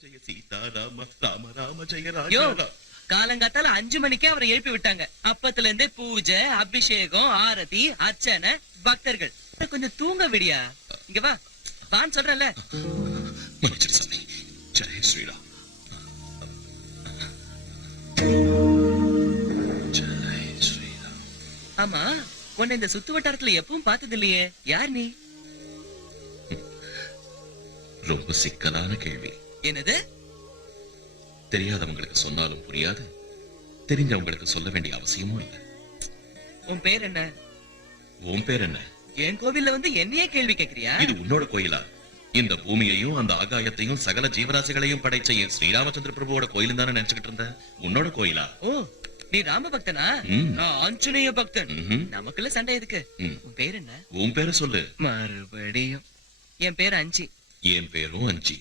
ஜெய சீதாராம ராம ராம ஜெய யோ ராஜா. காலங்காத்தால 5 மணிக்கே அவரை எழுப்பி விட்டாங்க. அப்பத்துல இருந்தே பூஜை, அபிஷேகம், ஆரதி, அர்ச்சனை, பக்தர்கள். கொஞ்சம் தூங்க விடியா. இங்க வா, வான்னு சொல்றேன்ல. மன்னிச்சிடு சாமி. ஜெய ஸ்ரீராம். ஜெய ஸ்ரீராம். ஆமா, உன்னை இந்த சுத்து வட்டாரத்துல எப்பவும் பார்த்தது இல்லையே. யார் நீ? ரொம்ப சிக்கலான கேள்வி. என்னது? தெரியாதவங்களுக்கு சொன்னாலும் புரியாது, தெரிஞ்சவங்களுக்கு சொல்ல வேண்டிய அவசியமும் இல்லை. உன் பேர் என்ன? உன் பேர் என்ன? என் கோவில்ல வந்து என்னையே கேள்வி கேக்குறியா? இது உன்னோட கோயிலா? இந்த பூமியையும் அந்த ஆகாயத்தையும் சகல ஜீவராசிகளையும் படைச்ச என் ஸ்ரீராமச்சந்திர பிரபுவோட கோயில் தானே நினைச்சுக்கிட்டு இருந்த. உன்னோட கோயிலா? ஓ, நீ ராம பக்தனா? நான் ஆஞ்சநேய பக்தன். நமக்குள்ள சண்டை எதுக்கு? உன் பேர் என்ன? உன் பேரை சொல்லு. மறுபடியும். என் பேர் அஞ்சி. என் பேரும் அஞ்சி.